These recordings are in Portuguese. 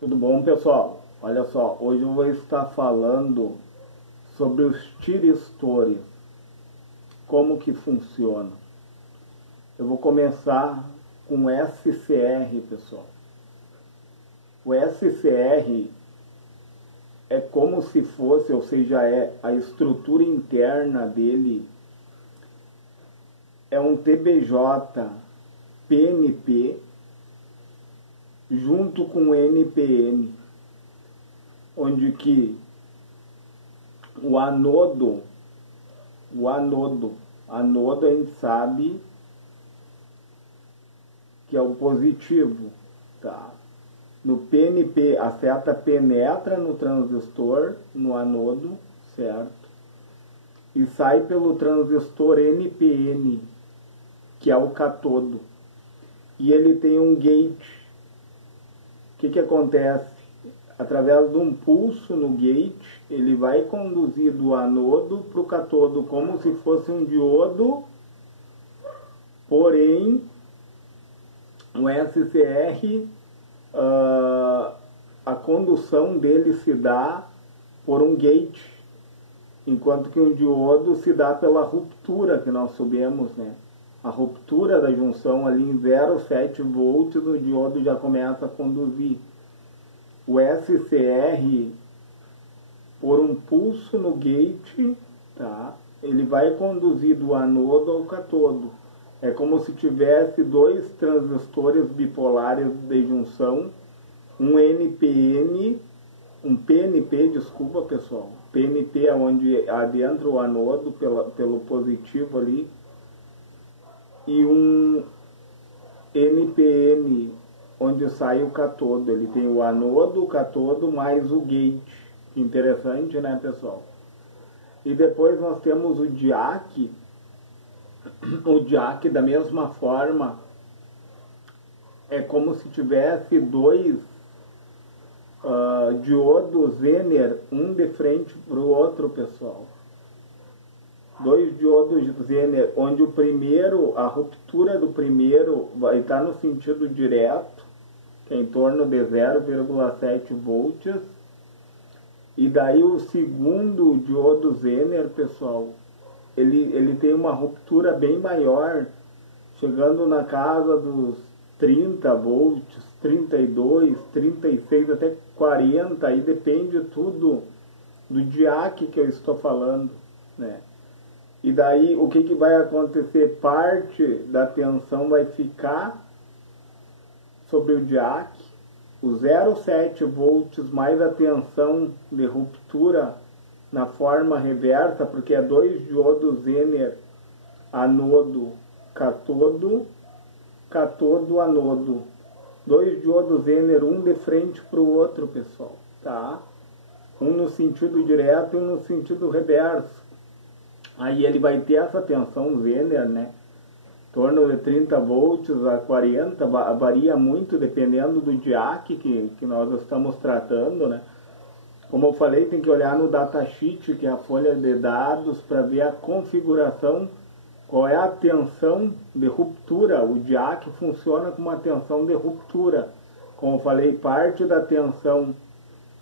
Tudo bom, pessoal? Olha só, hoje eu vou estar falando sobre os tiristores, como que funciona. Eu vou começar com o SCR, pessoal. O SCR é como se fosse, ou seja, é a estrutura interna dele, é um TBJ PNP junto com o NPN, onde que o anodo a gente sabe que é o positivo, tá? No PNP a seta penetra no transistor, no anodo, certo? E sai pelo transistor NPN, que é o catodo. E ele tem um gate. O que acontece? Através de um pulso no gate, ele vai conduzir do anodo para o catodo, como se fosse um diodo, porém, o SCR, a condução dele se dá por um gate, enquanto que um diodo se dá pela ruptura que nós sabemos, né? A ruptura da junção ali em 0,7 volts, o diodo já começa a conduzir. O SCR, por um pulso no gate, tá? Ele vai conduzir do anodo ao catodo. É como se tivesse dois transistores bipolares de junção, um NPN, um PNP, desculpa pessoal, PNP é onde adentra o anodo pelo positivo ali, e um NPN, onde sai o catodo. Ele tem o anodo, o catodo, mais o gate. Interessante, né, pessoal? E depois nós temos o diac. O diac, da mesma forma, é como se tivesse dois diodos Zener, um de frente para o outro, pessoal. Dois diodos Zener, onde o primeiro, a ruptura do primeiro vai estar no sentido direto, que é em torno de 0,7 volts, e daí o segundo diodo Zener, pessoal, ele tem uma ruptura bem maior, chegando na casa dos 30 volts, 32, 36, até 40, aí depende tudo do diac que eu estou falando, né? E daí o que vai acontecer? Parte da tensão vai ficar sobre o diac, o 0,7 volts mais a tensão de ruptura na forma reversa, porque é dois diodos Zener, anodo, catodo, catodo, anodo. Dois diodos Zener, um de frente para o outro, pessoal, tá? Um no sentido direto e um no sentido reverso. Aí ele vai ter essa tensão Zener, né? Em torno de 30 volts a 40, varia muito dependendo do diac que nós estamos tratando, né? Como eu falei, tem que olhar no datasheet, que é a folha de dados, para ver a configuração, qual é a tensão de ruptura. O diac funciona com uma tensão de ruptura. Como eu falei, parte da tensão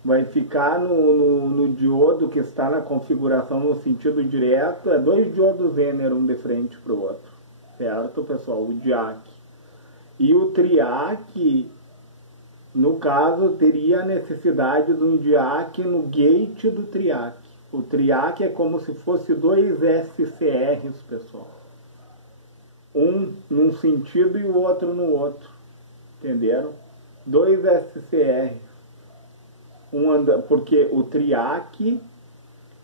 vai ficar no diodo que está na configuração no sentido direto. É dois diodos Zener, um de frente para o outro. Certo, pessoal? O diac. E o triac, no caso, teria a necessidade de um diac no gate do triac. O triac é como se fosse dois SCRs, pessoal. Um num sentido e o outro no outro. Entenderam? Dois SCRs. Porque o triac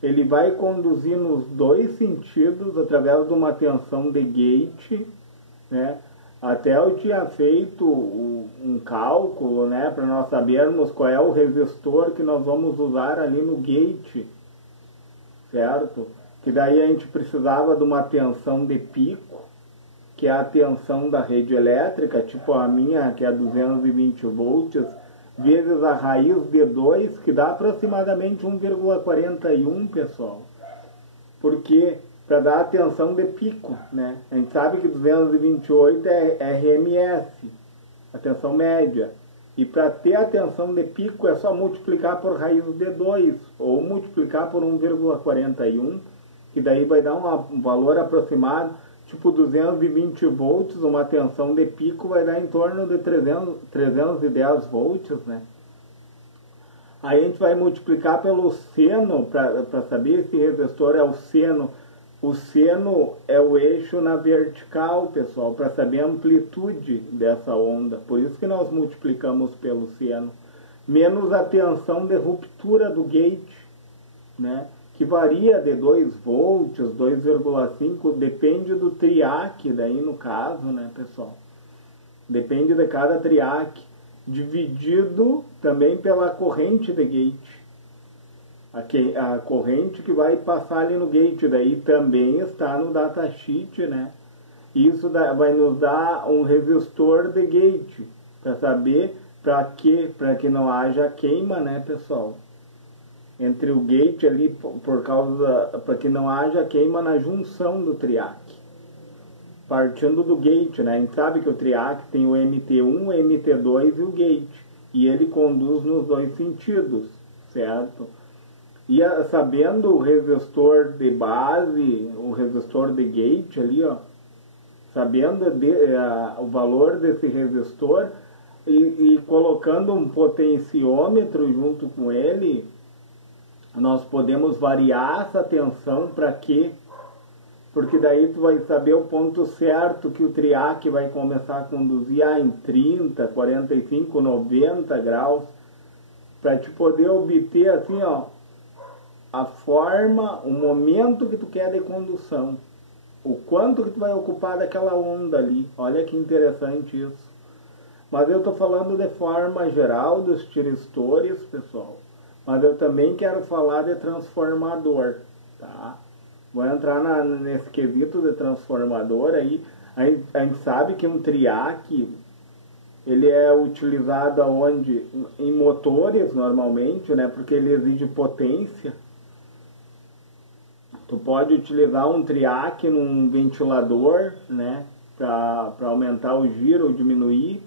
ele vai conduzir nos dois sentidos através de uma tensão de gate, né? Até eu tinha feito um cálculo, né, para nós sabermos qual é o resistor que nós vamos usar ali no gate, certo? Que daí a gente precisava de uma tensão de pico, que é a tensão da rede elétrica, tipo a minha, que é 220 volts, vezes a raiz de 2, que dá aproximadamente 1,41, pessoal. Porque para dar a tensão de pico, né? A gente sabe que 228 é RMS, a tensão média. E para ter a tensão de pico é só multiplicar por raiz de 2, ou multiplicar por 1,41, que daí vai dar um valor aproximado, tipo 220 volts, uma tensão de pico vai dar em torno de 310 volts, né? Aí a gente vai multiplicar pelo seno, para saber se resistor é o seno. O seno é o eixo na vertical, pessoal, para saber a amplitude dessa onda. Por isso que nós multiplicamos pelo seno. Menos a tensão de ruptura do gate, né? Que varia de 2 volts, 2,5, depende do triac, daí no caso, né, pessoal? Depende de cada triac, dividido também pela corrente de gate. A corrente que vai passar ali no gate, daí também está no datasheet, né? Isso vai nos dar um resistor de gate, para saber para que não haja queima, né, pessoal? Entre o gate ali, para que não haja queima na junção do triac. Partindo do gate, né? A gente sabe que o triac tem o MT1, o MT2 e o gate. E ele conduz nos dois sentidos, certo? E sabendo o resistor de base, o resistor de gate ali, ó, sabendo o valor desse resistor e colocando um potenciômetro junto com ele, nós podemos variar essa tensão para quê? Porque daí tu vai saber o ponto certo que o triac vai começar a conduzir em 30, 45, 90 graus, para te poder obter assim, ó, a forma, o momento que tu quer de condução, o quanto que tu vai ocupar daquela onda ali. Olha que interessante isso. Mas eu estou falando de forma geral dos tiristores, pessoal. Mas eu também quero falar de transformador, tá? Vou entrar nesse quesito de transformador aí. A gente sabe que um triac, ele é utilizado aonde? Em motores, normalmente, né? Porque ele exige potência. Tu pode utilizar um triac num ventilador, né? Para aumentar o giro ou diminuir.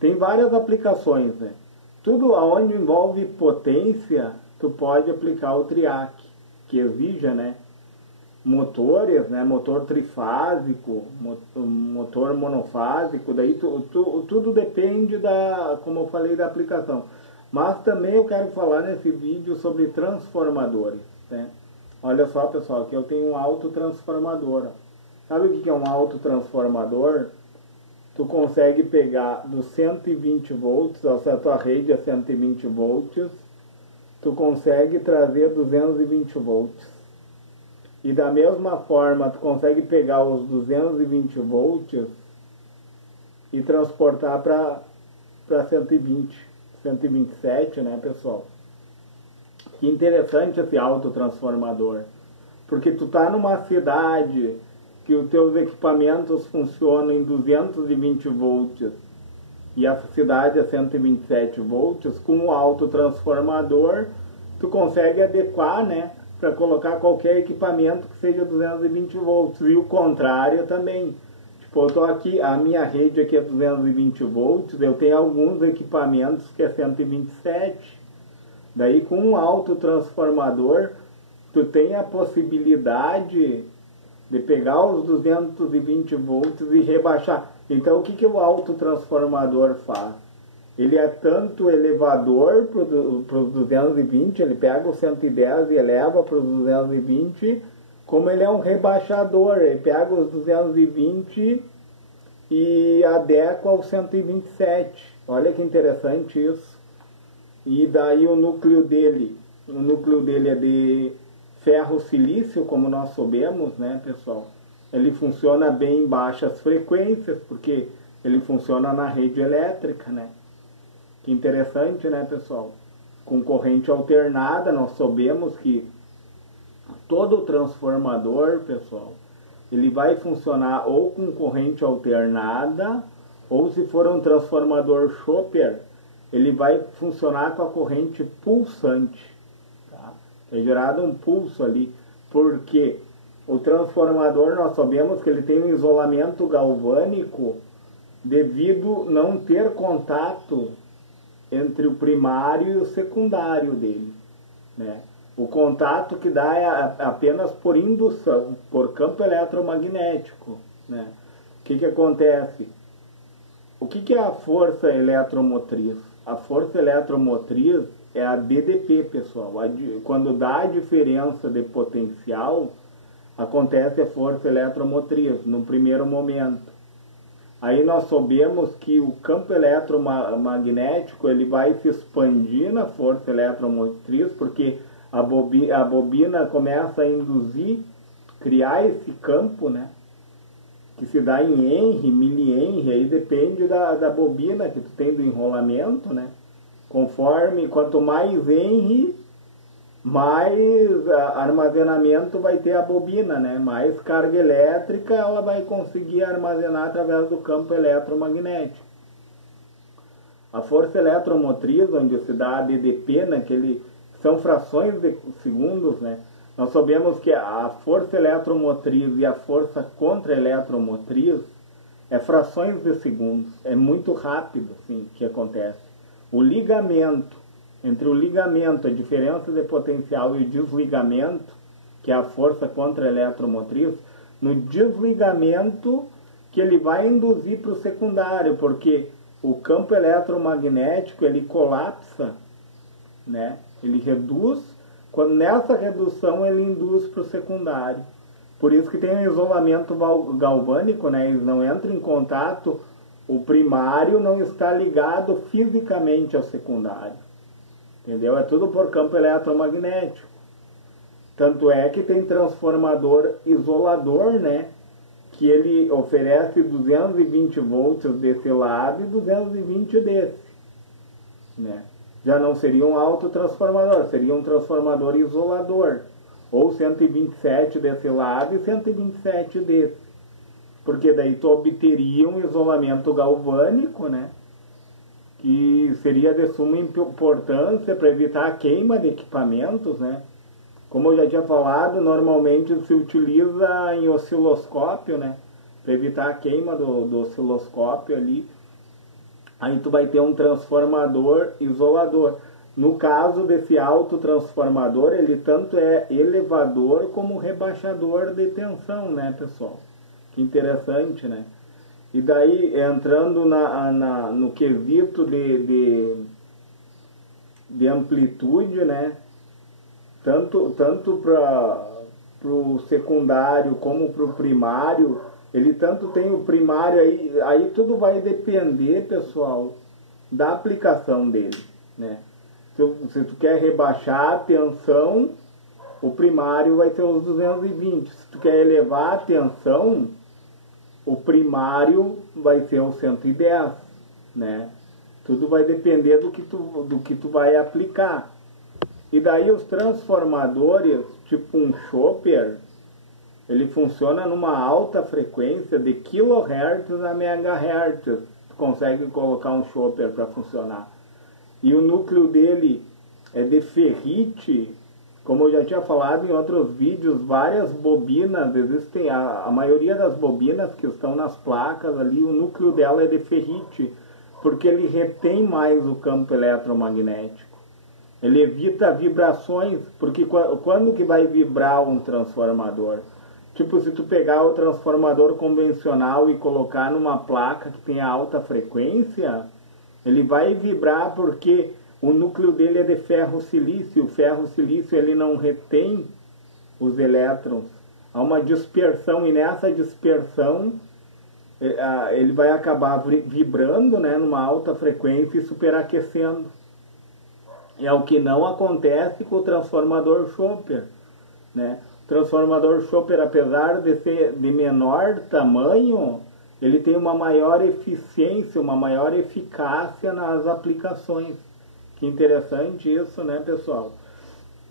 Tem várias aplicações, né? Tudo onde envolve potência, tu pode aplicar o triac, que exija, né? Motores, né? Motor trifásico, motor monofásico, daí tudo depende como eu falei, da aplicação. Mas também eu quero falar nesse vídeo sobre transformadores, né? Olha só, pessoal, aqui eu tenho um autotransformador. Sabe o que é um autotransformador? Tu consegue pegar dos 120 volts, se a tua rede é 120 volts, tu consegue trazer 220 volts. E da mesma forma, tu consegue pegar os 220 volts e transportar para 120, 127, né, pessoal? Que interessante esse autotransformador. Porque tu tá numa cidade que os teus equipamentos funcionam em 220 volts e a cidade é 127 volts, com o autotransformador tu consegue adequar, né, para colocar qualquer equipamento que seja 220 volts, e o contrário também. Tipo, eu tô aqui, a minha rede aqui é 220 volts, eu tenho alguns equipamentos que é 127. Daí com um autotransformador tu tem a possibilidade de pegar os 220 volts e rebaixar. Então o que o autotransformador faz? Ele é tanto elevador para os 220, ele pega o 110 e eleva para os 220, como ele é um rebaixador, ele pega os 220 e adequa ao 127. Olha que interessante isso. E daí o núcleo dele é de ferro silício, como nós sabemos, né, pessoal? Ele funciona bem em baixas frequências, porque ele funciona na rede elétrica, né? Que interessante, né, pessoal? Com corrente alternada, nós sabemos que todo transformador, pessoal, ele vai funcionar ou com corrente alternada, ou se for um transformador chopper, ele vai funcionar com a corrente pulsante. Tá? É gerado um pulso ali, porque o transformador, nós sabemos que ele tem um isolamento galvânico devido não ter contato entre o primário e o secundário dele, né? O contato que dá é apenas por indução, por campo eletromagnético, né? O que acontece? O que é a força eletromotriz? A força eletromotriz é a BDP, pessoal. Quando dá a diferença de potencial, acontece a força eletromotriz no primeiro momento. Aí nós sabemos que o campo eletromagnético ele vai se expandir na força eletromotriz, porque a bobina começa a induzir, criar esse campo, né? Que se dá em Henry, milihenry, aí depende da bobina que tu tem do enrolamento, né? Conforme, quanto mais Henry, mais armazenamento vai ter a bobina, né? Mais carga elétrica ela vai conseguir armazenar através do campo eletromagnético. A força eletromotriz, onde se dá a BDP, são frações de segundos, né? Nós sabemos que a força eletromotriz e a força contra-eletromotriz é frações de segundos. É muito rápido assim, que acontece. O ligamento, entre o ligamento, a diferença de potencial e o desligamento, que é a força contra-eletromotriz, no desligamento que ele vai induzir para o secundário, porque o campo eletromagnético ele colapsa, né? Ele reduz. Quando nessa redução ele induz para o secundário. Por isso que tem um isolamento galvânico, né? Eles não entram em contato, o primário não está ligado fisicamente ao secundário. Entendeu? É tudo por campo eletromagnético. Tanto é que tem transformador isolador, né? Que ele oferece 220 volts desse lado e 220 desse, né? Já não seria um autotransformador, seria um transformador isolador. Ou 127 desse lado e 127 desse. Porque daí tu obteria um isolamento galvânico, né? Que seria de suma importância para evitar a queima de equipamentos, né? Como eu já tinha falado, normalmente se utiliza em osciloscópio, né? Para evitar a queima do osciloscópio ali. Aí tu vai ter um transformador isolador. No caso desse autotransformador, ele tanto é elevador como rebaixador de tensão, né, pessoal? Que interessante, né? E daí, entrando no quesito de amplitude, né? Tanto para o secundário como para o primário, ele tanto tem o primário, aí tudo vai depender, pessoal, da aplicação dele, né? Se tu quer rebaixar a tensão, o primário vai ser os 220. Se tu quer elevar a tensão, o primário vai ser os 110, né? Tudo vai depender do que tu vai aplicar. E daí os transformadores, tipo um chopper, ele funciona numa alta frequência de kHz a MHz. Tu consegue colocar um chopper para funcionar. E o núcleo dele é de ferrite. Como eu já tinha falado em outros vídeos, várias bobinas, existem, a maioria das bobinas que estão nas placas ali, o núcleo dela é de ferrite, porque ele retém mais o campo eletromagnético. Ele evita vibrações, porque quando que vai vibrar um transformador? Tipo, se tu pegar o transformador convencional e colocar numa placa que tem alta frequência, ele vai vibrar porque o núcleo dele é de ferro-silício. O ferro-silício ele não retém os elétrons. Há uma dispersão, e nessa dispersão ele vai acabar vibrando, né, numa alta frequência e superaquecendo. É o que não acontece com o transformador chopper, né? O transformador chopper, apesar de ser de menor tamanho, ele tem uma maior eficiência, uma maior eficácia nas aplicações. Que interessante isso, né, pessoal?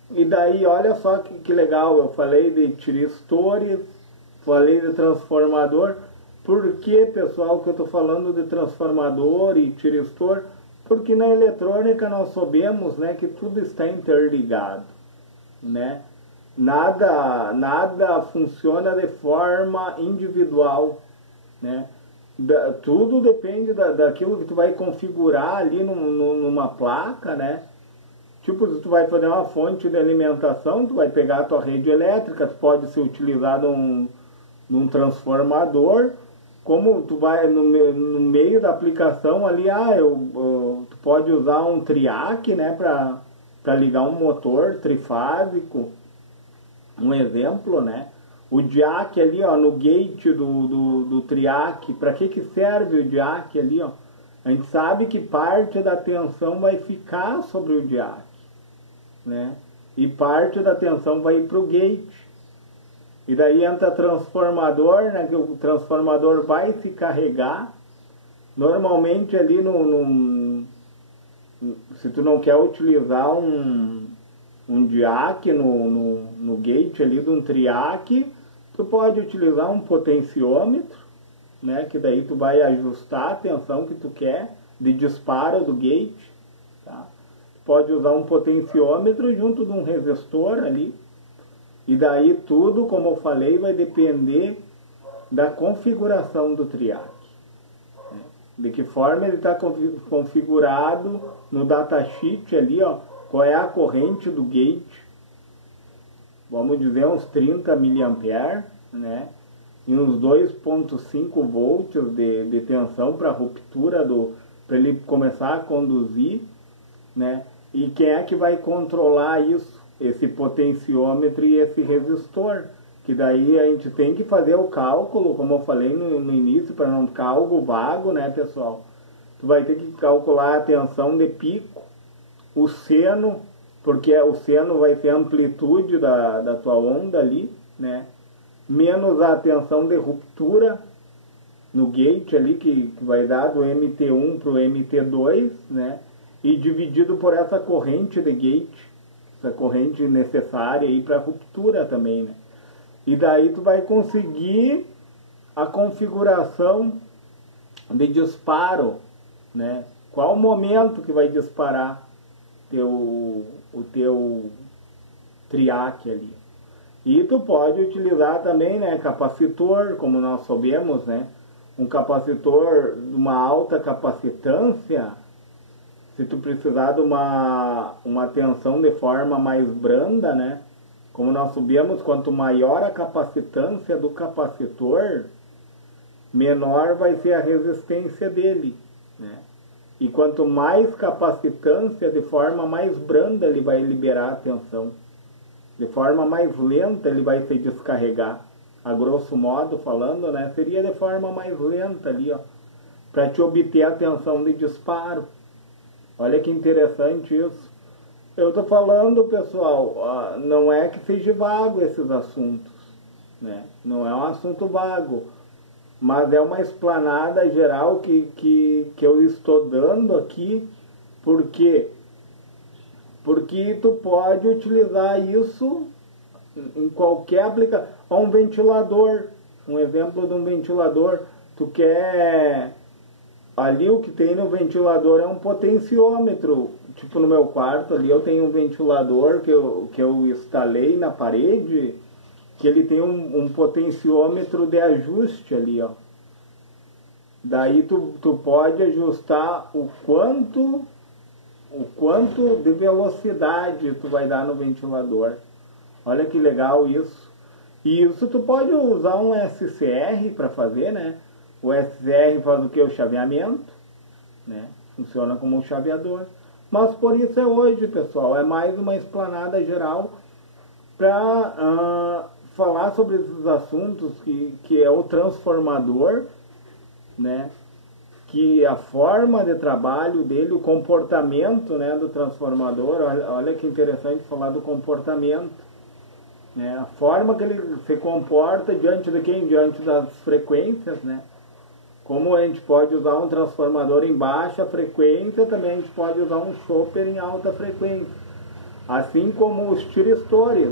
E daí, olha só que legal, eu falei de tiristores, falei de transformador. Por que, pessoal, que eu estou falando de transformador e tiristor? Porque na eletrônica nós sabemos, né, que tudo está interligado, né? Nada funciona de forma individual, né? Tudo depende daquilo que tu vai configurar ali numa placa, né? Tipo, se tu vai fazer uma fonte de alimentação, tu vai pegar a tua rede elétrica, tu pode ser utilizado num transformador, como tu vai no meio da aplicação ali, tu pode usar um triac, né, para ligar um motor trifásico, um exemplo, né? O diac ali, ó, no gate do triac, para que serve o diac ali, ó? A gente sabe que parte da tensão vai ficar sobre o diac, né? E parte da tensão vai ir para o gate. E daí entra transformador, né? Que o transformador vai se carregar. Normalmente ali se tu não quer utilizar um diac no gate ali de um triac, tu pode utilizar um potenciômetro, né? Que daí tu vai ajustar a tensão que tu quer de disparo do gate, tá? Pode usar um potenciômetro junto de um resistor ali. E daí tudo, como eu falei, vai depender da configuração do triac, né? De que forma ele está configurado no datasheet ali, ó, qual é a corrente do gate. Vamos dizer uns 30 mA, né? E uns 2,5 volts de tensão para ruptura, para ele começar a conduzir, né? E quem é que vai controlar isso? Esse potenciômetro e esse resistor, que daí a gente tem que fazer o cálculo, como eu falei no início, para não ficar algo vago, né, pessoal? Tu vai ter que calcular a tensão de pico, o seno, porque o seno vai ser a amplitude da tua onda ali, né? Menos a tensão de ruptura no gate ali, que vai dar do MT1 para o MT2, né? E dividido por essa corrente de gate, essa corrente necessária aí para ruptura também, né? E daí tu vai conseguir a configuração de disparo, né? Qual o momento que vai disparar o teu triac ali. E tu pode utilizar também, né, capacitor, como nós sabemos, né? Um capacitor de uma alta capacitância, se tu precisar de uma tensão de forma mais branda, né? Como nós sabemos, quanto maior a capacitância do capacitor, menor vai ser a resistência dele, né? E quanto mais capacitância, de forma mais branda ele vai liberar a tensão. De forma mais lenta ele vai se descarregar. A grosso modo falando, né? Seria de forma mais lenta ali, ó, para te obter a tensão de disparo. Olha que interessante isso. Eu estou falando, pessoal, não é que seja vago esses assuntos, né? Não é um assunto vago, mas é uma explanada geral que eu estou dando aqui, porque tu pode utilizar isso em qualquer aplicação. Um ventilador, um exemplo de um ventilador, tu quer... Ali o que tem no ventilador é um potenciômetro. Tipo no meu quarto ali eu tenho um ventilador que eu instalei na parede, que ele tem um potenciômetro de ajuste ali, ó. Daí tu pode ajustar o quanto de velocidade tu vai dar no ventilador. Olha que legal isso. E isso tu pode usar um SCR para fazer, né? O SCR faz o que? O chaveamento, né? Funciona como um chaveador. Mas por isso é hoje, pessoal. É mais uma explanada geral para falar sobre esses assuntos que é o transformador, né? Que a forma de trabalho dele, o comportamento, né, do transformador. Olha que interessante falar do comportamento, né? A forma que ele se comporta diante de quem? Diante das frequências, né? Como a gente pode usar um transformador em baixa frequência, também a gente pode usar um chopper em alta frequência. Assim como os tiristores,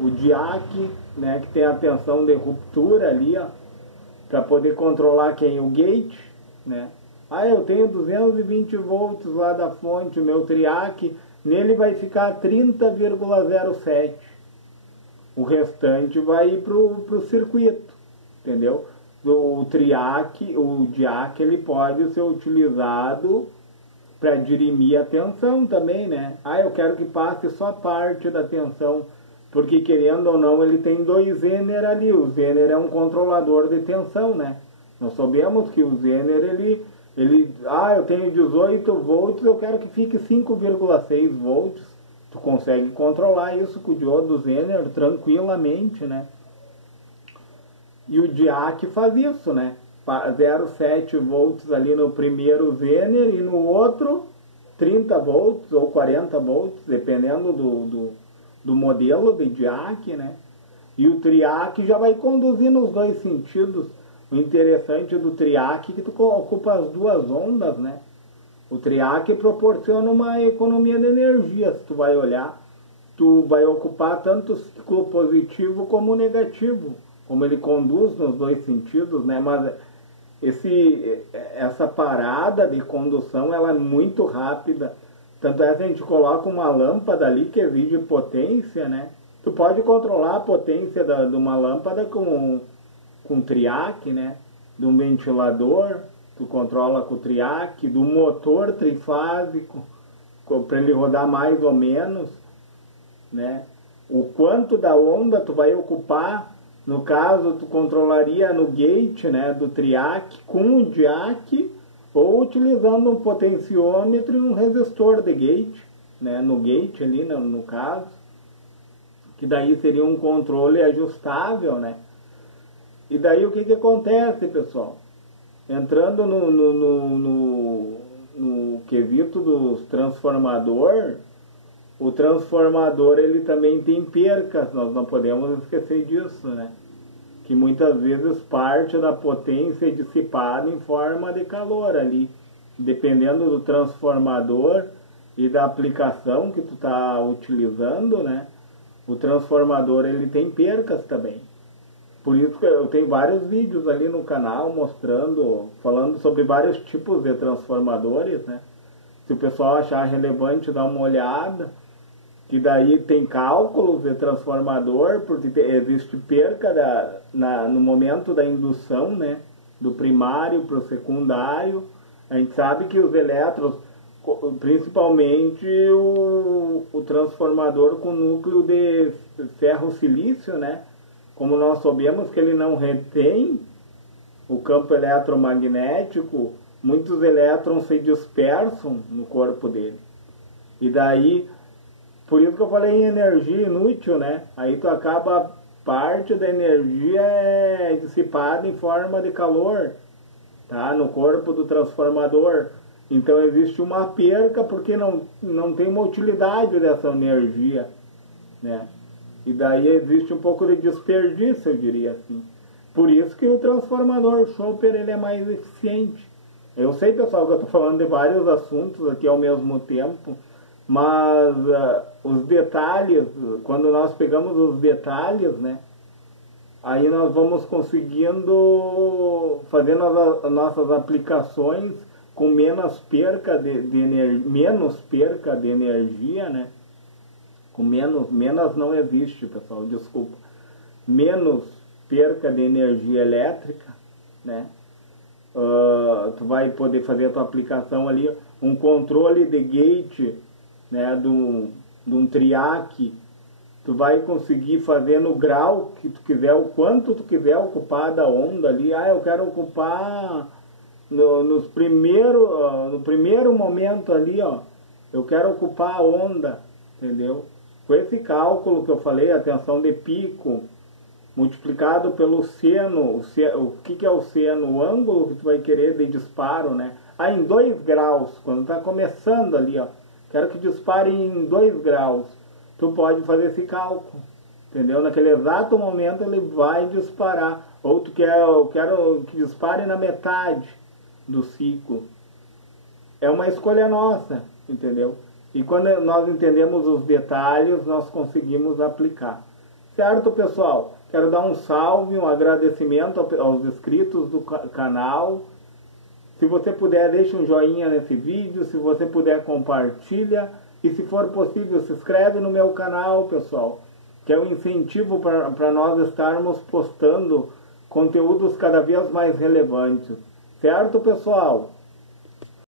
o diac, né, que tem a tensão de ruptura ali, ó, para poder controlar quem? O gate, né? Eu tenho 220 volts lá da fonte, o meu triac, nele vai ficar 30,07. O restante vai ir para o circuito, entendeu? o diac ele pode ser utilizado para dirimir a tensão também, né? Ah, eu quero que passe só parte da tensão, porque querendo ou não ele tem 2 Zener ali. O Zener é um controlador de tensão, né? Nós sabemos que o Zener eu tenho 18 volts, eu quero que fique 5,6 volts. Tu consegue controlar isso com o diodo Zener tranquilamente, né? E o diac faz isso, né? 0,7 volts ali no primeiro Zener e no outro 30 volts ou 40 volts, dependendo do modelo de diac, né? E o triac já vai conduzir nos 2 sentidos. O interessante do triac é que tu ocupa as 2 ondas, né? O triac proporciona uma economia de energia, se tu vai olhar. Tu vai ocupar tanto o ciclo positivo como o negativo, como ele conduz nos 2 sentidos, né? Mas essa parada de condução ela é muito rápida. Tanto é que a gente coloca uma lâmpada ali que exige potência, né? Tu pode controlar a potência de uma lâmpada com triac, né? De um ventilador, tu controla com o triac, do motor trifásico, para ele rodar mais ou menos, né? O quanto da onda tu vai ocupar. No caso, tu controlaria no gate, né, do triac com o diac ou utilizando um potenciômetro e um resistor de gate, né, no gate ali, no caso, que daí seria um controle ajustável, né. E daí o que acontece, pessoal? Entrando no quesito dos transformador, o transformador ele também tem percas, nós não podemos esquecer disso, né? Que muitas vezes parte da potência é dissipada em forma de calor ali. Dependendo do transformador e da aplicação que tu está utilizando, né? O transformador ele tem percas também. Por isso que eu tenho vários vídeos ali no canal falando sobre vários tipos de transformadores, né? Se o pessoal achar relevante, dá uma olhada. Que daí tem cálculos de transformador, porque existe perca no momento da indução, né? Do primário para o secundário. A gente sabe que os elétrons, principalmente o transformador com núcleo de ferro-silício, né? Como nós sabemos que ele não retém o campo eletromagnético, muitos elétrons se dispersam no corpo dele. E daí, por isso que eu falei em energia inútil, né? Aí tu acaba, parte da energia é dissipada em forma de calor, tá? No corpo do transformador. Então existe uma perca porque não tem uma utilidade dessa energia, né? E daí existe um pouco de desperdício, eu diria assim. Por isso que o transformador Schoper ele é mais eficiente. Eu sei, pessoal, que eu estou falando de vários assuntos aqui ao mesmo tempo, mas os detalhes, quando nós pegamos os detalhes, né, aí nós vamos conseguindo fazer as nossas aplicações com menos perca de energia, né? Com menos não existe, pessoal, desculpa. Menos perca de energia elétrica, né? Tu vai poder fazer a tua aplicação ali, um controle de gate, né, de um triac, tu vai conseguir fazer no grau que tu quiser, o quanto tu quiser ocupar da onda ali. Eu quero ocupar no primeiro momento ali, ó, eu quero ocupar a onda, entendeu? Com esse cálculo que eu falei, a tensão de pico, multiplicado pelo seno, o que é o seno? O ângulo que tu vai querer de disparo, né? Em 2 graus, quando está começando ali, ó, quero que dispare em 2 graus. Tu pode fazer esse cálculo, entendeu? Naquele exato momento ele vai disparar. Ou eu quero que dispare na metade do ciclo. É uma escolha nossa, entendeu? E quando nós entendemos os detalhes, nós conseguimos aplicar. Certo, pessoal? Quero dar um salve, um agradecimento aos inscritos do canal. Se você puder, deixa um joinha nesse vídeo. Se você puder, compartilha. E se for possível, se inscreve no meu canal, pessoal. Que é um incentivo para nós estarmos postando conteúdos cada vez mais relevantes. Certo, pessoal?